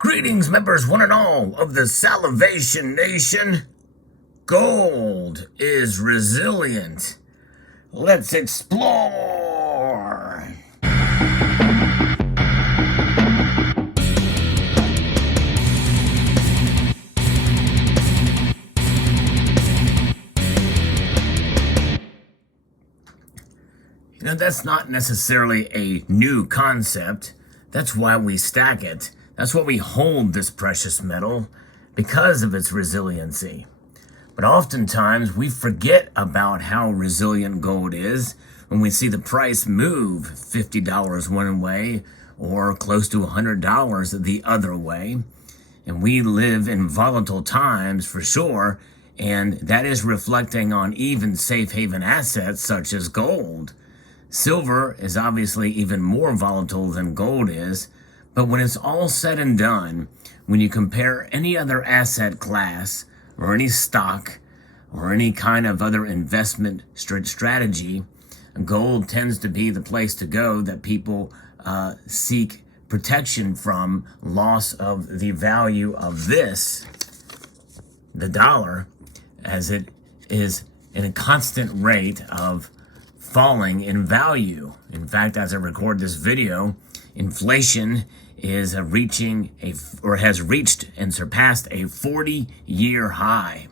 Greetings, members one and all of the Salivation Nation. Gold is resilient. Let's explore. That's not necessarily a new concept. That's why we stack it. That's why we hold this precious metal, because of its resiliency. But oftentimes we forget about how resilient gold is when we see the price move $50 one way or close to $100 the other way. And we live in volatile times for sure, and that is reflecting on even safe haven assets such as gold. Silver is obviously even more volatile than gold is, but when it's all said and done, when you compare any other asset class or any stock or any kind of other investment strategy, gold tends to be the place to go that people seek protection from loss of the value of this, the dollar, as it is in a constant rate of falling in value. In fact, as I record this video, inflation is has reached and surpassed a 40-year high,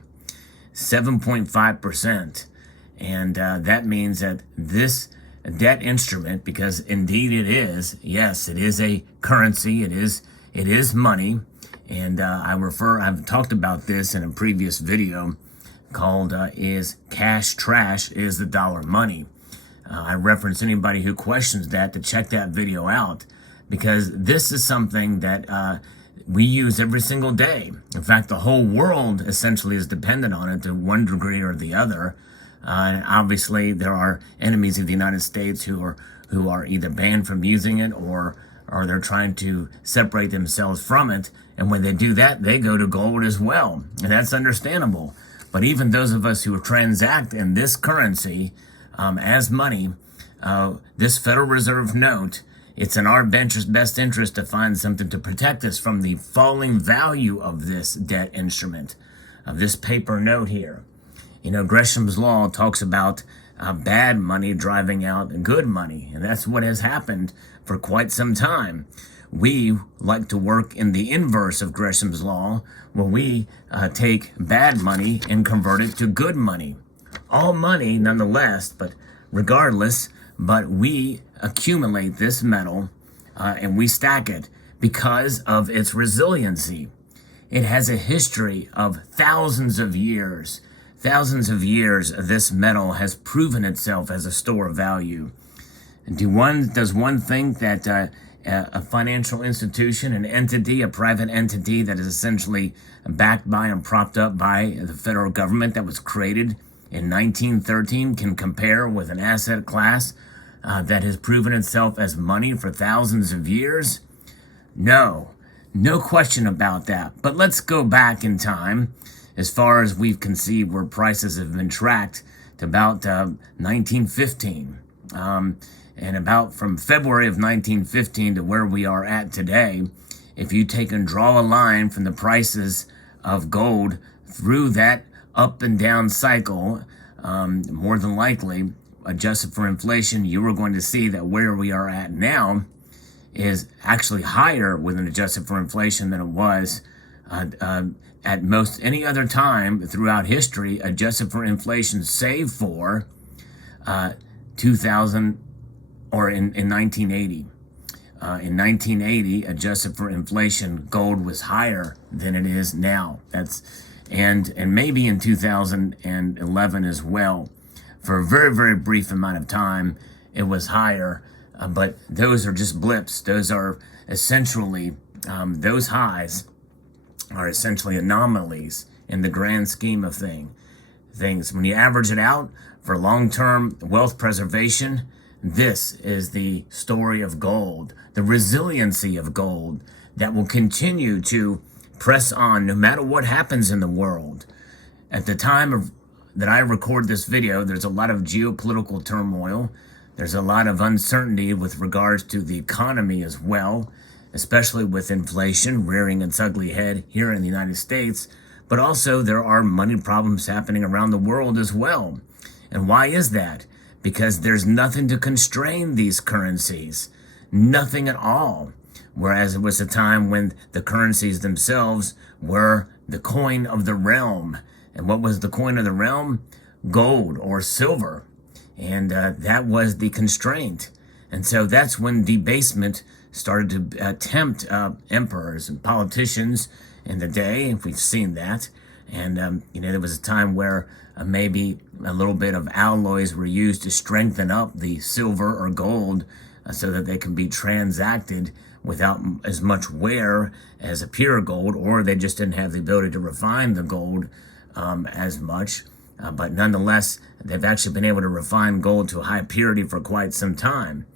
7.5%. And that means that this debt instrument, because indeed it is, yes, it is a currency, it is money. And I've talked about this in a previous video called Is Cash Trash, Is the Dollar Money? I reference anybody who questions that to check that video out, because this is something that we use every single day. In fact, the whole world essentially is dependent on it to one degree or the other. And obviously, there are enemies of the United States who are either banned from using it or they're trying to separate themselves from it. And when they do that, they go to gold as well. And that's understandable. But even those of us who transact in this currency as money, this Federal Reserve note, it's in our best interest to find something to protect us from the falling value of this debt instrument, of this paper note here. You know, Gresham's Law talks about bad money driving out good money, and that's what has happened for quite some time. We like to work in the inverse of Gresham's Law, where we take bad money and convert it to good money. All money nonetheless, but regardless, but we accumulate this metal and we stack it because of its resiliency. It has a history of thousands of years. Thousands of years this metal has proven itself as a store of value. Does one think that a financial institution, an entity, a private entity that is essentially backed by and propped up by the federal government that was created in 1913 can compare with an asset class that has proven itself as money for thousands of years? No question about that. But let's go back in time as far as we've conceived where prices have been tracked to about 1915. And about from February of 1915 to where we are at today, if you take and draw a line from the prices of gold through that up and down cycle, more than likely, adjusted for inflation, you are going to see that where we are at now is actually higher with an adjusted for inflation than it was at most any other time throughout history, adjusted for inflation, save for 2000 or in 1980. In 1980, adjusted for inflation, gold was higher than it is now. And maybe in 2011 as well. For a very, very brief amount of time, it was higher. But those are just blips. Those are essentially, those highs are essentially anomalies in the grand scheme of things. When you average it out for long-term wealth preservation, this is the story of gold, the resiliency of gold that will continue to press on no matter what happens in the world. At the time that I record this video, there's a lot of geopolitical turmoil. There's a lot of uncertainty with regards to the economy as well. especially with inflation rearing its ugly head here in the United States. But also there are money problems happening around the world as well. And why is that? Because there's nothing to constrain these currencies. Nothing at all. Whereas it was a time when the currencies themselves were the coin of the realm. And what was the coin of the realm? Gold or silver. And that was the constraint. And so that's when debasement started to tempt emperors and politicians in the day. We've seen that. And, there was a time where maybe a little bit of alloys were used to strengthen up the silver or gold so that they can be transacted without as much wear as a pure gold, or they just didn't have the ability to refine the gold as much. But nonetheless, they've actually been able to refine gold to a high purity for quite some time.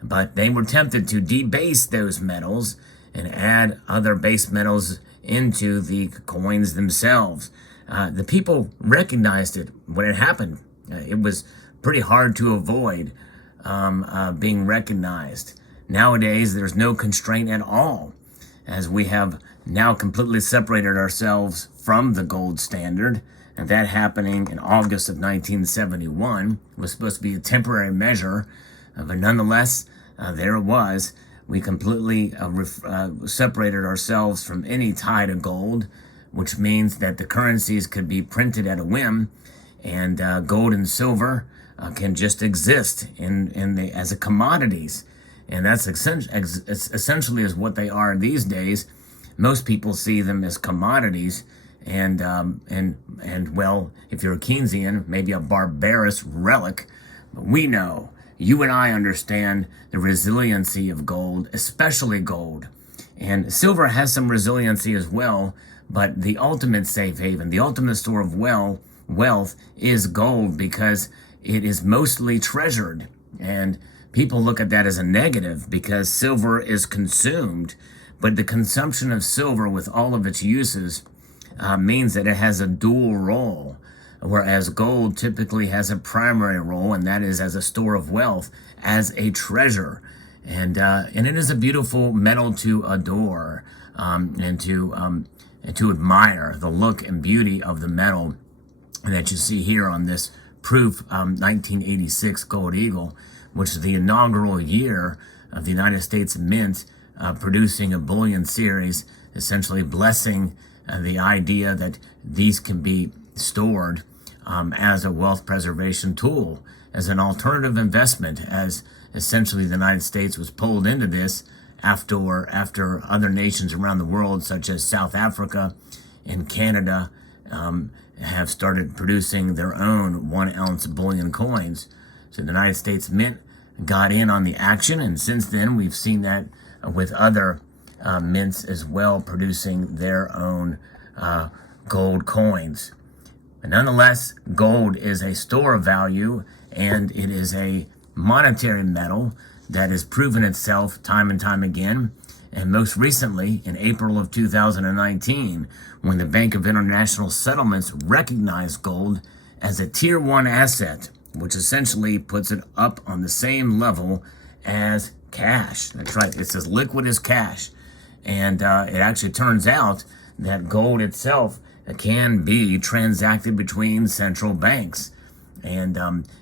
But they were tempted to debase those metals and add other base metals into the coins themselves. The people recognized it when it happened. It was pretty hard to avoid being recognized. Nowadays, there's no constraint at all, as we have now completely separated ourselves from the gold standard. And that happening in August of 1971 was supposed to be a temporary measure, but nonetheless, there it was. We completely separated ourselves from any tie to gold, which means that the currencies could be printed at a whim, and gold and silver can just exist as a commodities. And that's essentially is what they are these days. Most people see them as commodities. And well, if you're a Keynesian, maybe a barbarous relic. But we know, you and I understand the resiliency of gold, especially gold. And silver has some resiliency as well, but the ultimate safe haven, the ultimate store of wealth is gold, because it is mostly treasured. And people look at that as a negative because silver is consumed. But the consumption of silver with all of its uses means that it has a dual role, whereas gold typically has a primary role, and that is as a store of wealth, as a treasure. And it is a beautiful metal to adore and to admire the look and beauty of the metal that you see here on this proof 1986 Gold Eagle, which is the inaugural year of the United States Mint producing a bullion series, essentially blessing the idea that these can be stored as a wealth preservation tool, as an alternative investment, as essentially the United States was pulled into this after other nations around the world, such as South Africa and Canada, have started producing their own 1 ounce bullion coins. So the United States Mint got in on the action, and since then we've seen that with other mints as well, producing their own gold coins. But nonetheless, gold is a store of value, and it is a monetary metal that has proven itself time and time again. And most recently, in April of 2019, when the Bank of International Settlements recognized gold as a Tier 1 asset, which essentially puts it up on the same level as cash. That's right, it's as liquid as cash. And it actually turns out that gold itself can be transacted between central banks, and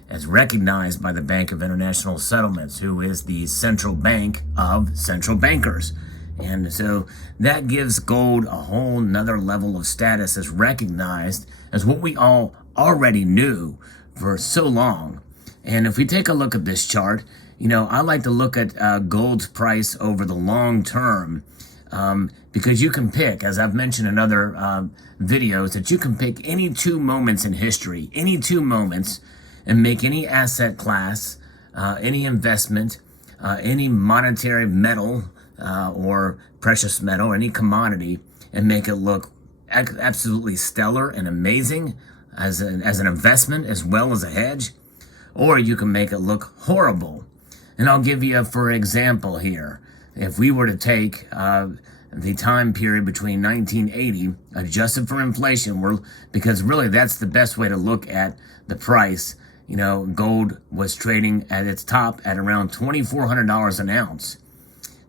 as recognized by the Bank of International Settlements, who is the central bank of central bankers. And so that gives gold a whole nother level of status, as recognized as what we all already knew for so long. And if we take a look at this chart, I like to look at gold's price over the long term, because you can pick, as I've mentioned in other videos, that you can pick any two moments in history, any two moments, and make any asset class, any investment, any monetary metal or precious metal, any commodity, and make it look absolutely stellar and amazing as an investment as well as a hedge. Or you can make it look horrible. And I'll give you, for example here, if we were to take the time period between 1980, adjusted for inflation, because really that's the best way to look at the price. Gold was trading at its top at around $2,400 an ounce.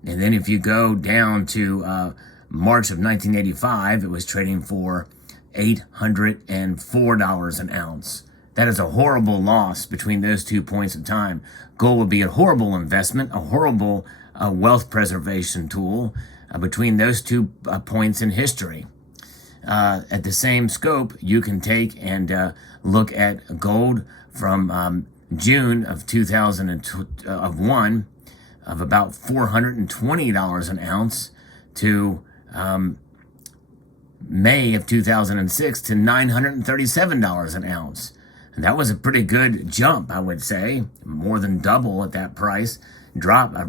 And then if you go down to March of 1985, it was trading for $804 an ounce. That is a horrible loss between those 2 points in time. Gold would be a horrible investment, a horrible wealth preservation tool between those 2 points in history. At the same scope, you can take and look at gold from June of 2001 of about $420 an ounce to May of 2006 to $937 an ounce. And that was a pretty good jump, I would say, more than double at that price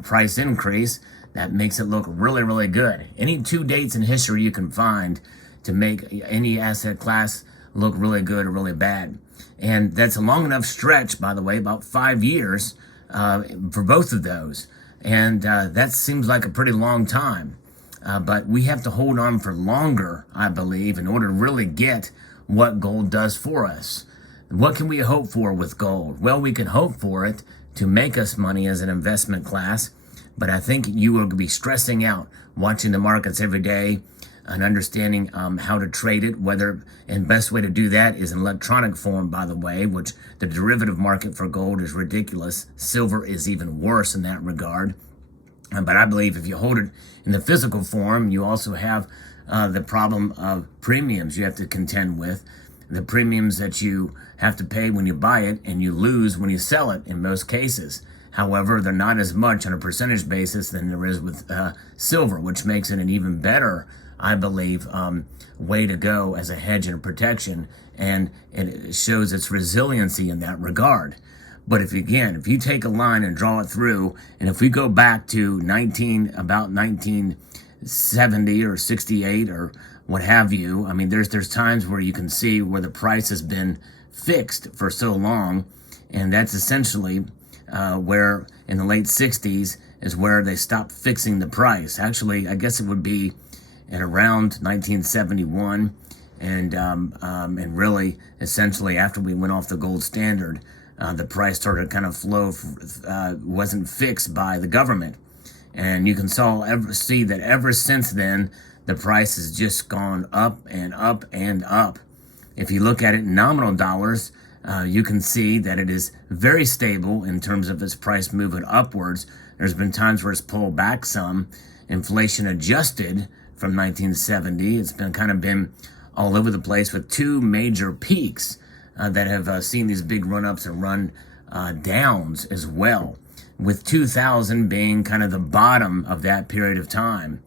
price increase. That makes it look really, really good. Any 2 dates in history you can find to make any asset class look really good or really bad. And that's a long enough stretch, by the way, about 5 years for both of those. And that seems like a pretty long time. But we have to hold on for longer, I believe, in order to really get what gold does for us. What can we hope for with gold? Well, we can hope for it to make us money as an investment class, but I think you will be stressing out watching the markets every day and understanding how to trade it, and best way to do that is in electronic form, by the way, which the derivative market for gold is ridiculous. Silver is even worse in that regard. But I believe if you hold it in the physical form, you also have the problem of premiums you have to contend with. The premiums that you have to pay when you buy it and you lose when you sell it in most cases. However, they're not as much on a percentage basis than there is with silver, which makes it an even better, I believe, way to go as a hedge and a protection. And it shows its resiliency in that regard. But if you take a line and draw it through, and if we go back to about 1970 or 68 or what have you, I mean, there's times where you can see where the price has been fixed for so long, and that's essentially where in the late 60s is where they stopped fixing the price. Actually, I guess it would be at around 1971, and really, essentially, after we went off the gold standard, the price started to kind of flow, wasn't fixed by the government. And you can see that ever since then, the price has just gone up and up and up. If you look at it in nominal dollars, you can see that it is very stable in terms of its price movement upwards. There's been times where it's pulled back some. Inflation adjusted from 1970, it's been all over the place with 2 major peaks that have seen these big run-ups and run-downs as well, with 2000 being kind of the bottom of that period of time,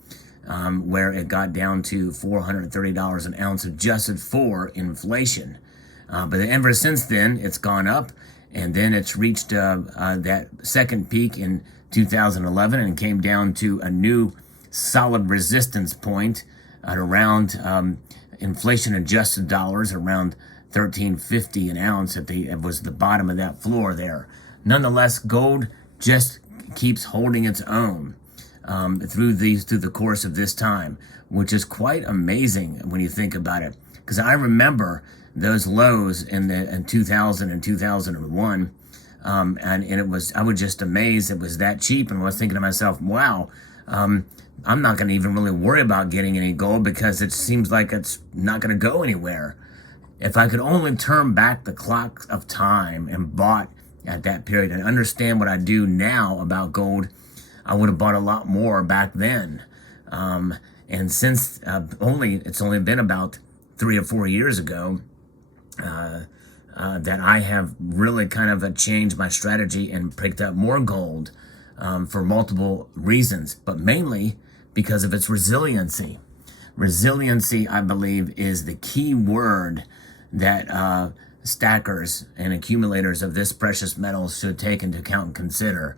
where it got down to $430 an ounce adjusted for inflation. But ever since then, it's gone up, and then it's reached that second peak in 2011 and came down to a new solid resistance point at around inflation-adjusted dollars, around $13.50 an ounce. It was the bottom of that floor there. Nonetheless, gold just keeps holding its own through the course of this time, which is quite amazing when you think about it. Because I remember those lows in 2000 and 2001, and I was just amazed it was that cheap, and I was thinking to myself, wow, I'm not going to even really worry about getting any gold because it seems like it's not going to go anywhere. If I could only turn back the clock of time and bought at that period and understand what I do now about gold, I would have bought a lot more back then. And since it's only been about 3 or 4 years ago that I have really kind of changed my strategy and picked up more gold for multiple reasons, but mainly because of its resiliency. Resiliency, I believe, is the key word that stackers and accumulators of this precious metal should take into account and consider,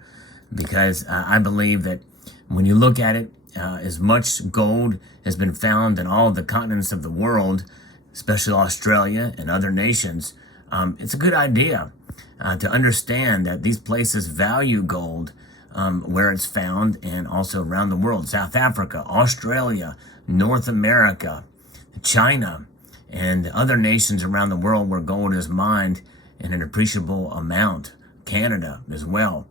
because I believe that when you look at it, as much gold has been found in all the continents of the world, especially Australia and other nations, it's a good idea to understand that these places value gold where it's found, and also around the world. South Africa, Australia, North America, China, and other nations around the world where gold is mined in an appreciable amount. Canada as well.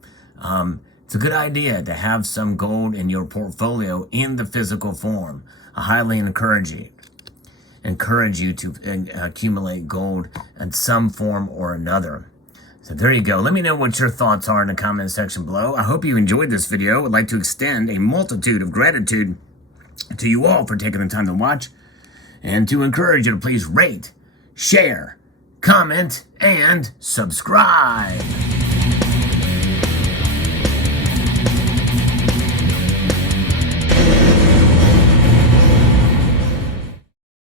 It's a good idea to have some gold in your portfolio in the physical form. I highly encourage you to accumulate gold in some form or another. So there you go. Let me know what your thoughts are in the comment section below. I hope you enjoyed this video. I would like to extend a multitude of gratitude to you all for taking the time to watch, and to encourage you to please rate, share, comment, and subscribe.